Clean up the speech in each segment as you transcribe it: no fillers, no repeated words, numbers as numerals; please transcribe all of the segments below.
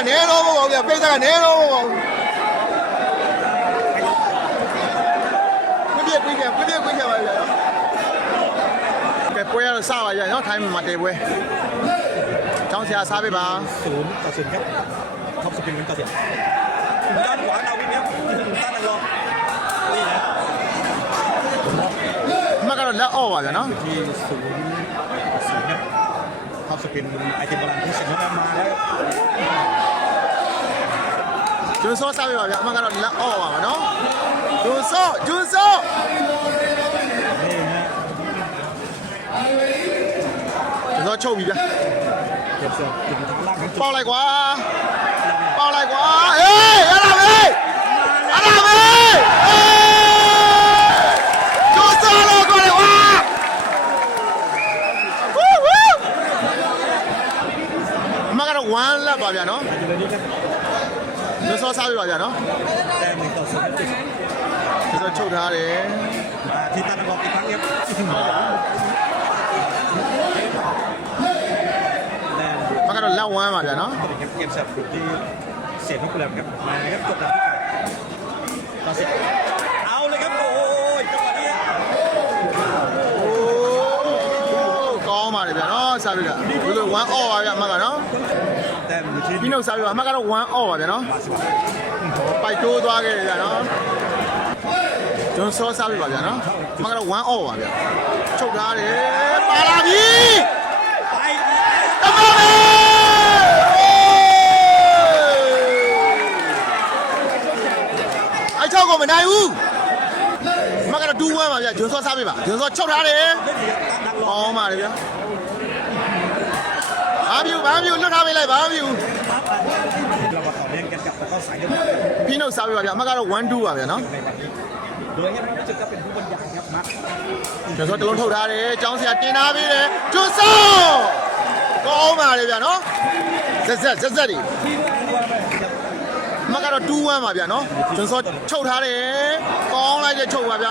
ကနေတော့မဟုတ်ဗျာပိတ်သက်ကနေတော့မဟုတ်ပြည့်ပါဗျာကဲပွဲရတော့စပါဗျာနော်ထိုင်းမှာတေပွဲကျောင်းဆရာစားပေးပါ0%ครับท็อปสปิน1%ด้านขวาดาวินครับด้านนักร้องนี่นะမကတော့လက်အော့ပါဗျာနော်ที่0%ครับท็อปสปินไอเทมบอลที่เสร็จแล้วมาแล้วကျွန်းစောစားပေးပါဗျာအမကတော့လက်အော့ပါဗျာနော်ကျွန်းစောนี่นะကျွန်တော်ချုပ်ပြီဗျာเก็บเสื้อติดอยู่ข้างล่างครับပေါက်လိုက်ကွာဟေးအဲ့ဒါပဲကျွန်းစောလို့ခေါ်တယ်ကွာအမကတော့1လက်ပါဗျာနော်ကျွန်းစောစားပေးပါဗျာနော်แต่1-0ကျွန်တော်ချုပ်ထားတယ်ที่ด้านนักร้องอีกครั้งครับမကတော့လက်1ပါဗျာနော်เกมสับที่เสียบให้กูแล้วครับมาครับกดดันต่อเสียเอาเลยครับโอ้ยจังหวะนี้ကောင်းပါတယ်ဗျာနော်စားပြီကဒီလို1 off ပါဗျာအမကနော်แต่อยู่ที่ပြီးတော့စားပြီအမကတော့1 off ပါဗျာနော်ပိုက်တိုးသွားခဲ့တယ်ဗျာနော်ကျွန်းစောစားပြီပါဗျာနော်အမကတော့1 off ပါဗျာချုပ်ထားတယ်ပါလာပြီไปတမန်ไอ้เจ้าก็ไม่ได้ဘူးအမကတော့2-1ပါဗျာကျွန်းစောစားပြီပါကျွန်းစောချုပ်ထားတယ်ကောင်းပါလေဗျာဘာပြူလွတ်ထားပေးလိုက်ဘာပြူเรามาต่อเนื่องกันกับเข้าสายเดิมพี่နှုတ်စားပြီပါဗျာအမကတော့1-2ပါဗျာနော်โดยให้รู้สึกก็เป็นผู้บรรยายครับมาကျွန်းစောတလုံးထုတ်ထားတယ်ကျောင်းဆရာတင်ထားပေးတယ်ကျွန်းစောကောင်းပါလေဗျာနော်ဇက်တွေအမကတော့2-1ပါဗျာနော်ကျွန်းစောချုပ်ထားတယ်ကောင်းလိုက်တဲ့ချုပ်ပါဗျာ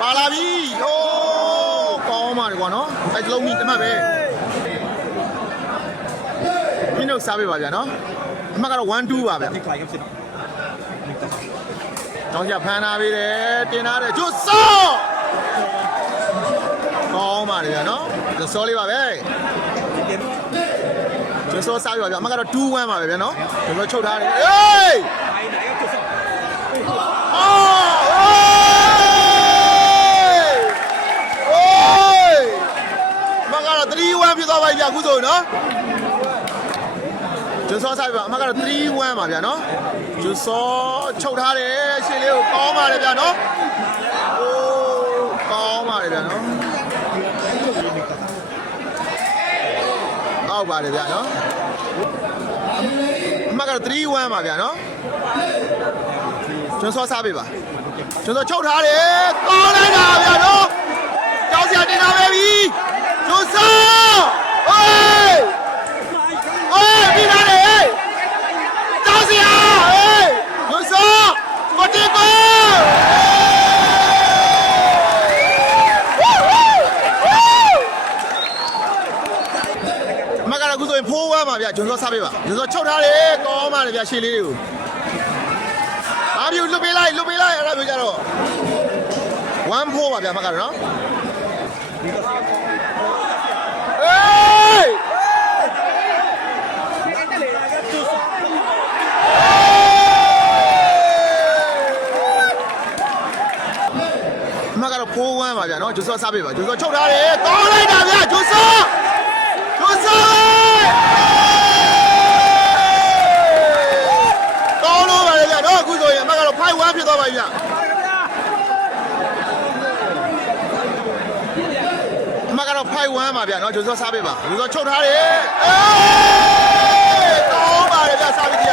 ပါလာပြီโอ้ကောင်းပါလေကွာနော်အဲ့တလုံးမိတမတ်ပဲพี่နှုတ်စားပေးပါဗျာနော်အမကတော့1-2ပါဗျာที่ใครครับสิကျောင်းဆရာဖမ်းထားပေးတယ်တင်ထားတယ်ကျွန်းစောကောင်းပါလေဗျာနော်စောလေးပါပဲကျွန်းစောစားပြီပါဗျာအမကတော့2-1ပါပဲဗျာနော်ကျွန်းစောချုပ်ထားတယ်ဟေးไปไหนครับจุดสองမကတော့3-1ဖြစ်သွားပါပြီဗျာအခုဆိုရင်နော်ကျွန်းစောစားပြီပါအမကတော့3-1ပါဗျာနော်ကျွန်းစောချုပ်ထားတယ်ရှင်းလေးကိုကောင်းပါလေဗျာနော်โอ้ကောင်းပါလေဗျာနော်အောက်ပါလေဗျာနော်အမကတော့3-1ပါဗျာနော်ကျွန်းစောစားပြီပါကျွန်းစောချုပ်ထားတယ်ကောင်းလိုက်တာဗျာနော်ကျောင်းဆရာတင်ထားပဲပြီကျွန်းစောဟေးပြီးလာတယ်ကျောင်းဆရာဟေးကျွန်းစောကိုတီကိုမကလည်းအခုဆိုရင်ဖိုးဝမ်းပါဗျာကျွန်းစောစားပေးပါကျွန်းစောချုပ်ထားတယ်ကောင်းပါလေဗျာရှေ့လေးတွေကိုအားပြုလွတ်ပေးလိုက်အဲ့ဒါမျိုးကြတော့1-4ပါဗျာမကတော့နော်မကတော့4-1ပါဗျာနော်ကျွန်းစောစားပေးပါကျွန်းစောချုပ်ထားတယ်ကောင်းလိုက်တာဗျာကျွန်းစောကောင်းလို့ပါလေဗျာနော်အခုဆိုရင်မကတော့5-1ဖြစ်သွားပါပြီဗျာမကတော့5-1ပါဗျာနော်ကျွန်းစောစားပေးပါကျွန်းစောချုပ်ထားတယ်ကောင်းပါလေဗျာစားပြီးကြီး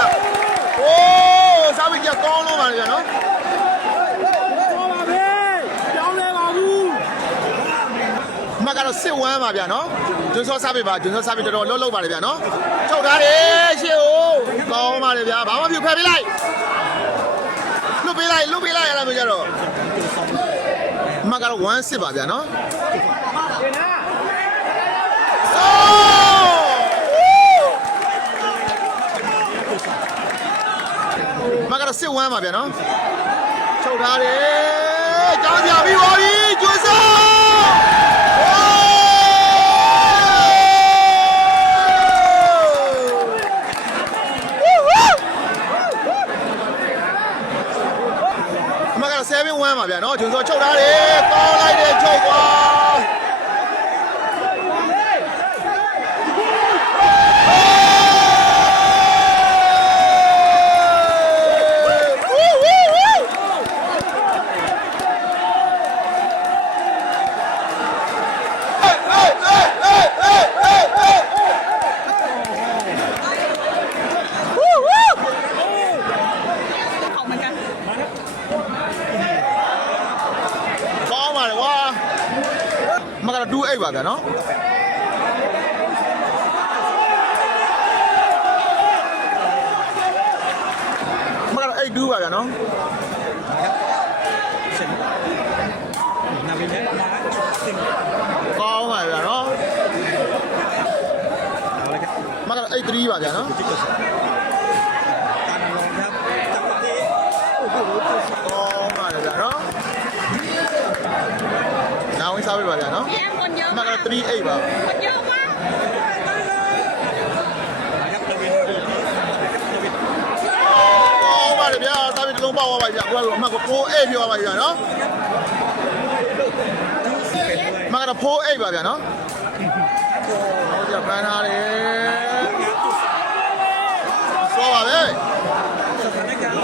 စားပြီးကြီးကောင်းလို့ပါလေဗျာနော်မကတော့6-1ပါဗျာနော်ကျွန်းစောစားပေးပါကျွန်းစောစားပေးတော်တော်လှုပ်ပါလေဗျာနော်ချုပ်ထားတယ်ရှေ့ကိုကောင်းပါလေဗျာဘာမှမပြုတ်ဖက်ပေးလိုက်လွတ်ပေးလိုက်အဲ့ဒါမျိုးကြတော့မကတော့1-6ပါဗျာနော်မ မ်းပါဗျာနော်ချုပ်ထားတယ်ကျောင်းစရာပြီးပါပြီကျွန်းစောအမကတော့7-1ပါဗျာနော်ကျွန်းစောချုပ်ထားတယ်ကောင်းလိုက်တယ်ချုပ်ကွာမကတော့2-8ပါဗျာနော်မကတော့8-2ပါဗျာနော်နာမည်နဲ့မှာစင် ကောင်းပါဗျာနော် เอาเลยครับ မကတော့8-3ပါဗျာနော် จิ๊กก็การลงครับจังหวะนี้โอ้โห ကောင်းပါဗျာနော်နာဝင်စားပေးပါဗျာနော် พี่แอมคนเยอะ မ มาก ကတော့3-8ပါ คนเยอะมาก นะครับตะวินอยู่ที่ตะวิน ကောင်းပါဗျာစားပြီးတစ်လုံးပေါက်သွားပါဗျာကိုကအမက4-8ပြောပါဗျာနော် เป็นด้วย မကတော့4-8ပါဗျာနော်ဟုတ်ကြပန်းထားတယ်စောပါပဲ สถานการณ์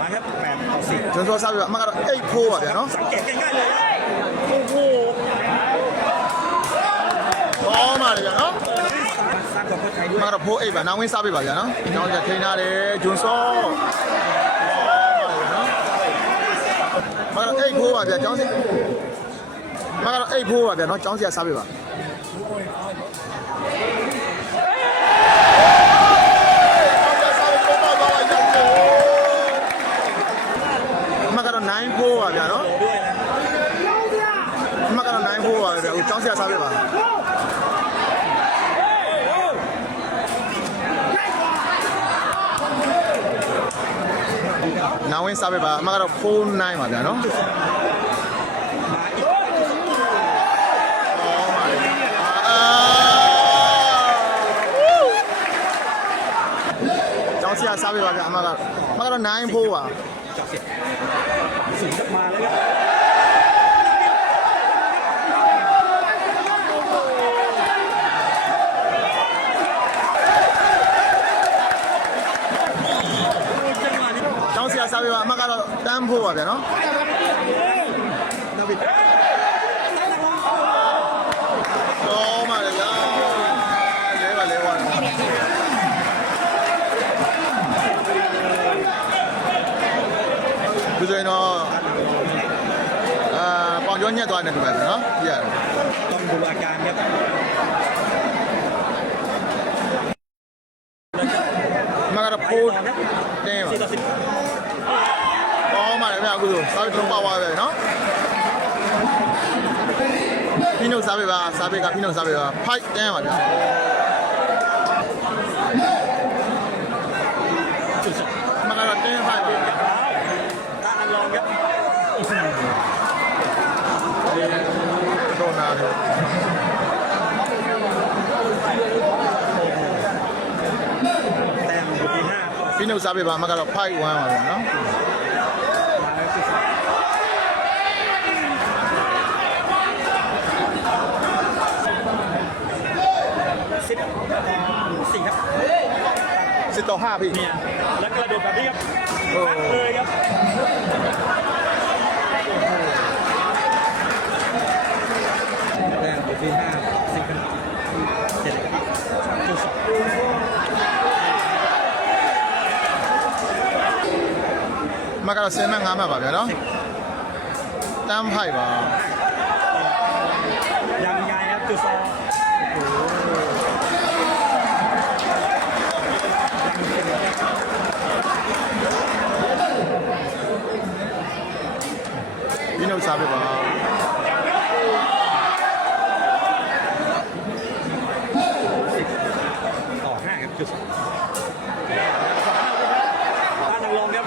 มาครับ8-4 ကျွန်တော်စားပြီးအမကတော့8-4ပါဗျာနော် สังเกตง่ายๆเลยโอ้โห ကောင်းပါဗျာနော် สร้างความเข้าใจด้วย မကတော့4-8ပါနာဝင်စားပေးပါဗျာနော်ကျွန်တော်ကထိန်းထားတယ်ဂျွန်စောမကတော့8-4ပါဗျာကျောင်းစီမကတော့8-4ပါဗျာနော်ကျောင်းစီကစားပေးပါမကတော့9-4ပါဗျာနော် ด้วยนะ မကတော့9-4ပါဗျာဟိုကျောင်းစီကစားပေးပါနာဝင်စားပေးပါအမကတော့4-9ပါဗျာနော် มาอีก ကျောင်းစီကစားပေးပါဗျာအမကတော့9-4ပါ จับเสร็จสูงกลับมาแล้วครับ ကျောင်းစီကစားပေးပါအမကတော့10-4ပါဗျာနော် ดาวิด ကောင်းပါလေဗျာလဲပါလဲပါဒီဆိုရင်တော့ပေါင်ကျော်ညက်သွားတယ်တူပါဗျာနော်ပြရတယ် ต้องดูอาการครับ အမကတော့4-10ပါ 4-10 ကောင်းပါလေဗျာအခုဆိုစားပြီးတော့ပေါက်သွားပဲနော်ဖိနှုတ်စားပေးပါစားပေးကဖိနှုတ်စားပေးပါ5-10ပါဗျာ จุดสอง အမကတော့10-5ပါဗျာ ถ้าอันลองครับ တော့နာတယ် แต้มอยู่ที่5 ဖိနှုတ်စားပေးပါအမကတော့5-1ပါဗျာနော် มาแล้วจุดสอง10-4ครับ 10-5พี่ เนี่ยแล้วกระโดดแบบนี้ครับ โอ้ พักเลยครับแต้มอยู่ที่5 10ครับ7ครับจุดสอง အမကတော့10-5မှတ်ပါဗျာနော်10-5ပါ ยังไงครับจุดสองโอ้โห ဖိနှုတ်စားပေးပါ ต่อ5ครับจุดสองบ้านนางรองครับ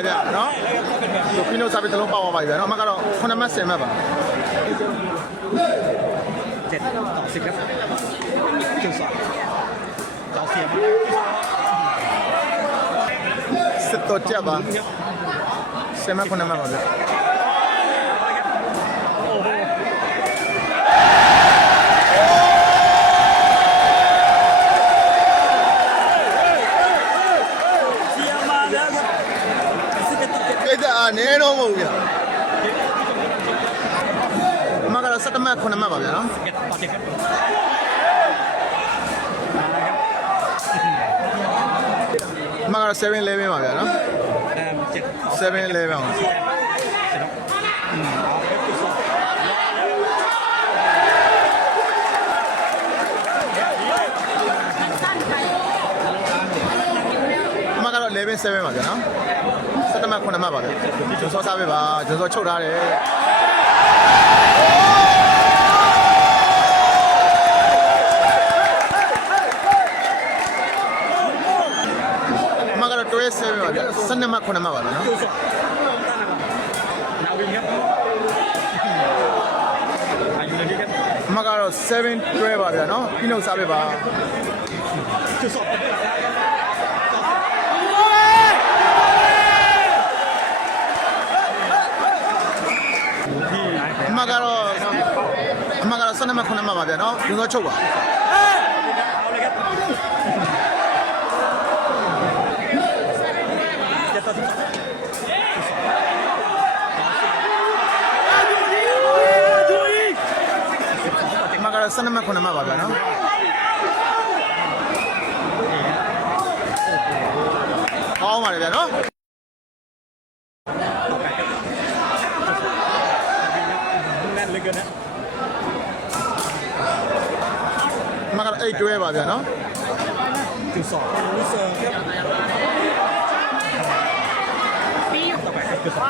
ပါတယ်ဗျာနော်ဆိုဖီနိုစာပေတစ်လုံးပေါက်သွားပါပြီဗျာနော်အမကတော့9မှတ်10မှတ်ပါ 7-10ครับคิวสองต่อเสียบ စစ်တော့ကြက်ပါ10မှတ်9မှတ်ပါဗျာ โอ้โห เสียมาแล้วครับ11ต่อ7 ကိစ္စအားနည်းတော့မဟုတ်ဗျာအမကတော့17မှတ်9မှတ်ပါဗျာနော် 11ต่อ7ครับ အမကတော့7 11ပါဗျာနော် 7 7 11ပါ အမကတော့11 7ပါဗျာနော်17မှတ်9မှတ်ပါဗျာဂျွန်စောစားပေးပါဂျွန်စောချုပ်ထားတယ်အမကတော့12 7ပါဗျာ12မှတ်9မှတ်ပါဗျာနော် คิวสองนาวินครับอายุเลยครับ အမကတော့7 12ပါဗျာနော်ပြီးတော့စားပေးပါ คิวสองที่ အမကတော့12မှတ်9မှတ်ပါဗျာနော်ဂျွန်စောချုပ်ပါ เอาเลยครับจะตัดสินใจ အမကတော့12မှတ်9မှတ်ပါဗျာနော်ကောင်းပါလေဗျာနော် แน่นเหลยเกินนะ အမကတော့8 12ပါဗျာနော် จุดสองรู้เซอร์ครับต่อไปครับจุดสอง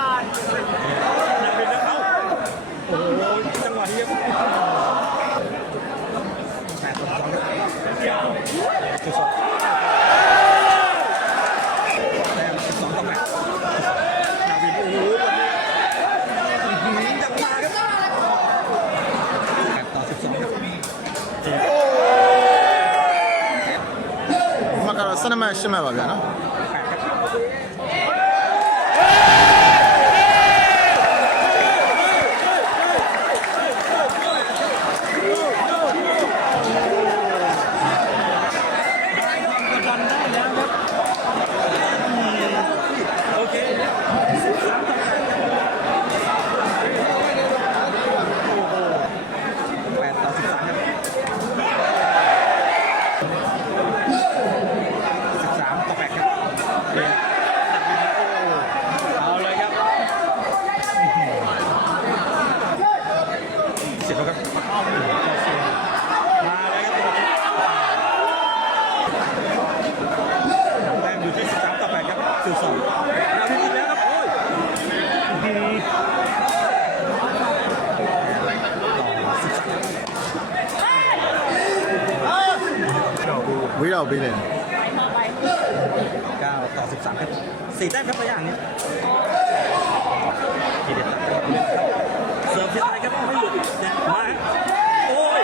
นาวินนะโอ้โหจังหวะนี้ครับ8-2จุดสอง12ต่อ8นาวินโอ้โหจังหวะครับ8-12ครับ အမကတော့12မှတ်10မှတ်ပါဗျာနော် โอเค13ต่อ8โอ้โห8ต่อ13ครับ13ต่อ8ครับเดี๋ยวเอาเลยครับเสร็จแล้วครับมาเลยครับแต้มอยู่ที่13ต่อ8ครับจุดสองเราที่อีกแล้วครับโอ้ยဝေးတော့ပေးတယ် 9ต่อ13ครับ4แต้มครับระยะนี้ทีเด็ดตัดครับเสิร์ฟที่ไทยครับไม่หลุดเนี่ยมาโอ้ย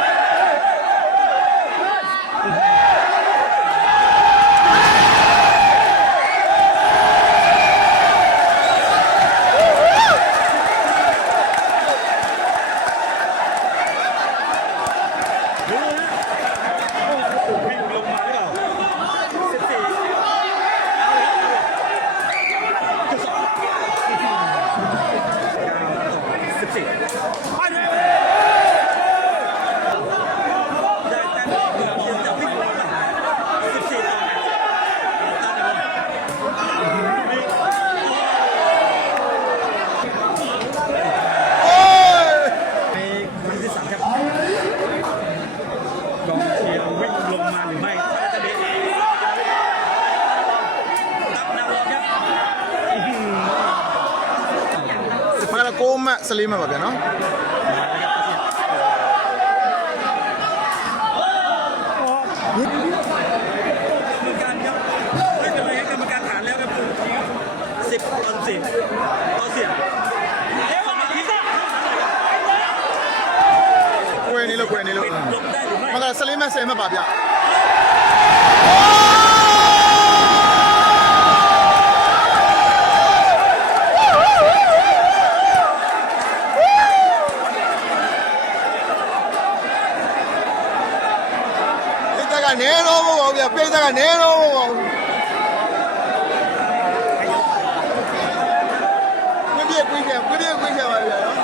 ดูนะวิ่งลงมาหรือเปล่า14ไปเลยได้แต้มเกือบจะพลิกล็อกแล้ว14ต่อ8ตามเลย โอ้ย ในครั้งที่3ครับกองเชียร์วิ่งลงมาหรือไม่จะเบะตับนาวครับ အမကတော့9မှတ်14မှတ်ပါဗျာနော် กรรมการครับไม่เป็นไรให้กรรมการฐานแล้วครับ10 ต่อ စေတော့စေအဲဝါဒီက ခွေနေလို့ခွေနေလို့ လုံတဲ့လူမိုက် မကစလင်းမဲ့10မှတ်ပါဗျကနေတော့မဟုတ်ဗျာပိတ်သက်ကနေတော့မဟုတ်ဘူးပြည့်ပြည့်ပါဗျာနော်